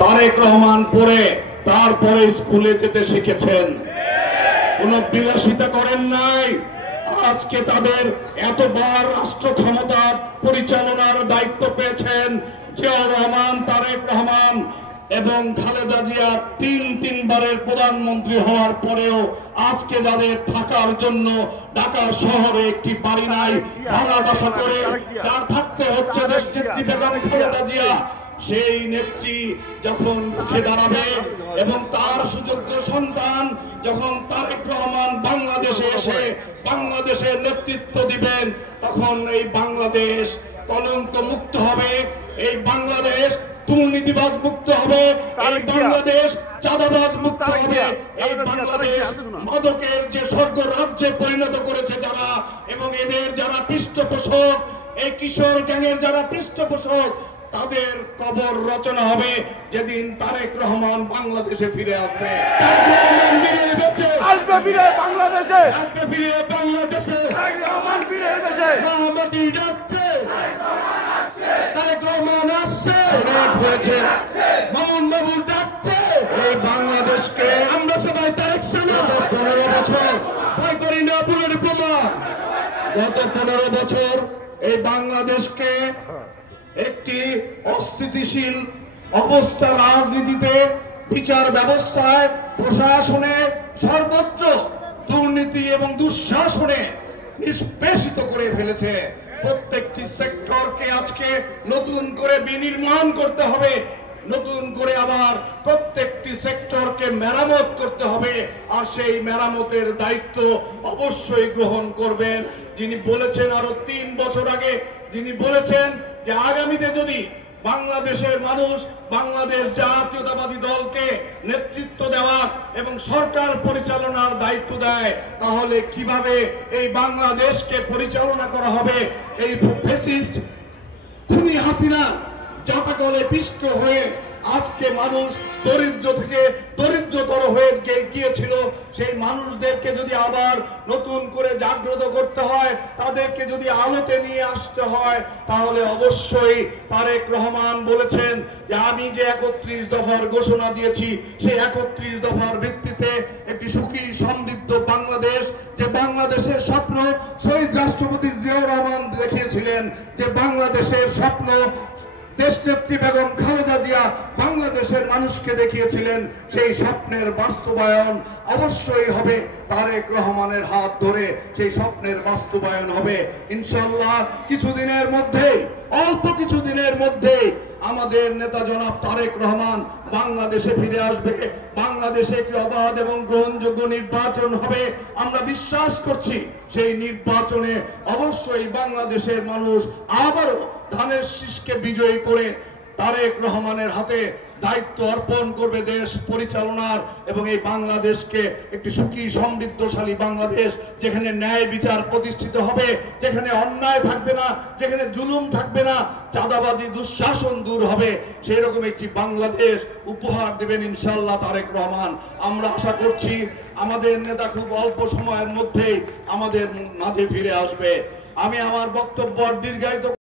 তারেক রহমান পড়ে তারপরে স্কুলে যেতে শিখেছেন, কোন বিলাসিতা করেন নাই। আজকে তাদের এতবার রাষ্ট্র ক্ষমতা পরিচালনার দায়িত্ব পেয়েছেন জিয়াউর রহমান, তারেক রহমান এবং খালেদা জিয়া তিনবারের প্রধানমন্ত্রী হওয়ার পরেও আজকে যাদের থাকার জন্য ঢাকা শহরে একটি বাড়ি নাই, ভাড়া বাসা করে যার থাকতে হচ্ছে দেশনেত্রী বেগম খালেদা জিয়া, সেই নেত্রী যখন উঠে দাঁড়াবে এবং তার সুযোগ্য সন্তান যখন তারেক রহমান বাংলাদেশে এসে বাংলাদেশের নেতৃত্ব দিবেন, তখন এই বাংলাদেশ কলঙ্ক মুক্ত হবে, এই বাংলাদেশ দুর্নীতিবাজ মুক্ত হবে, এই বাংলাদেশ চাঁদাবাজ মুক্ত হবে, এই বাংলাদেশ মাদকের যে স্বর্গ রাজ্যে পরিণত করেছে যারা এবং এদের যারা পৃষ্ঠপোষক, এই কিশোর গ্যাংয়ের যারা পৃষ্ঠপোষক, তাদের কবর রচনা হবে যেদিন তারেক রহমান বাংলাদেশে ফিরে আসবে। আসবে ফিরে বাংলাদেশে, আসবে ফিরে বাংলাদেশে, তারেক রহমান ফিরে দেশে, মাহমুদি যাচ্ছে, তারেক রহমান আসছে, অনেক হয়েছে, মামুন বাবু যাচ্ছে। এই বাংলাদেশকে আমরা সবাই তারেক সেনা 15 বছর ভয় করি না, বুলের বোমা। গত 15 বছর এই বাংলাদেশকে একটি অস্থিতিশীল অবস্থা, রাজনীতিতে, বিচার ব্যবস্থায়, প্রশাসনে সর্বত্র দুর্নীতি এবং দুঃশাসনে নিষ্পেষিত করে ফেলেছে। প্রত্যেকটি সেক্টরকে আজকে নতুন করে বিনির্মাণ করতে হবে, নতুন করে আবার প্রত্যেকটি সেক্টরকে মেরামত করতে হবে। আর সেই মেরামতের দায়িত্ব অবশ্যই গ্রহণ করবেন যিনি বলেছেন আরো 3 বছর আগে, যিনি বলেছেন যে আগামীতে যদি বাংলাদেশের মানুষ বাংলাদেশ জাতীয়তাবাদী দলকে নেতৃত্ব দেওয়ার এবং সরকার পরিচালনার দায়িত্ব দেয়, তাহলে কিভাবে এই বাংলাদেশকে পরিচালনা করা হবে। এই ফ্যাসিস্ট খুনি হাসিনা জাতাকলে পিষ্ট হয়ে আজকে মানুষ দরিদ্র থেকে দরিদ্রতর হয়ে গিয়েছিল, সেই মানুষদেরকে যদি আবার নতুন করে জাগ্রত করতে হয়, তাদেরকে যদি আলোতে নিয়ে আসতে হয়, তাহলে অবশ্যই তারেক রহমান বলেছেন যে আমি যে 31 দফার ঘোষণা দিয়েছি, সেই 31 দফার ভিত্তিতে একটি সুখী সমৃদ্ধ বাংলাদেশ, যে বাংলাদেশের স্বপ্ন শহীদ রাষ্ট্রপতি জিয়াউর রহমান দেখিয়েছিলেন, যে বাংলাদেশের স্বপ্ন দেশনেত্রী বেগম খালেদা জিয়া বাংলাদেশের মানুষকে দেখিয়েছিলেন, সেই স্বপ্নের বাস্তবায়ন অবশ্যই হবে। তারেক রহমানের হাত ধরে সেই স্বপ্নের বাস্তবায়ন হবে ইনশাআল্লাহ। কিছুদিনের মধ্যেই, অল্প কিছুদিনের মধ্যেই আমাদের নেতা জনাব তারেক রহমান বাংলাদেশে ফিরে আসবে। বাংলাদেশে একটি অবাধ এবং গ্রহণযোগ্য নির্বাচন হবে। আমরা বিশ্বাস করছি সেই নির্বাচনে অবশ্যই বাংলাদেশের মানুষ আবারও ধানের শীষকে বিজয়ী করে তারেক রহমানের হাতে দায়িত্ব অর্পণ করবে দেশ পরিচালনার, এবং এই বাংলাদেশকে একটি সুখী সমৃদ্ধশালী বাংলাদেশ, যেখানে ন্যায় বিচার প্রতিষ্ঠিত হবে, যেখানে অন্যায় থাকবে না, যেখানে জুলুম থাকবে না, চাঁদাবাজি দুঃশাসন দূর হবে, সেই রকম একটি বাংলাদেশ উপহার দেবেন ইনশাআল্লাহ তারেক রহমান। আমরা আশা করছি আমাদের নেতা খুব অল্প সময়ের মধ্যেই আমাদের মাঝে ফিরে আসবে। আমি আমার বক্তব্য দীর্ঘায়িত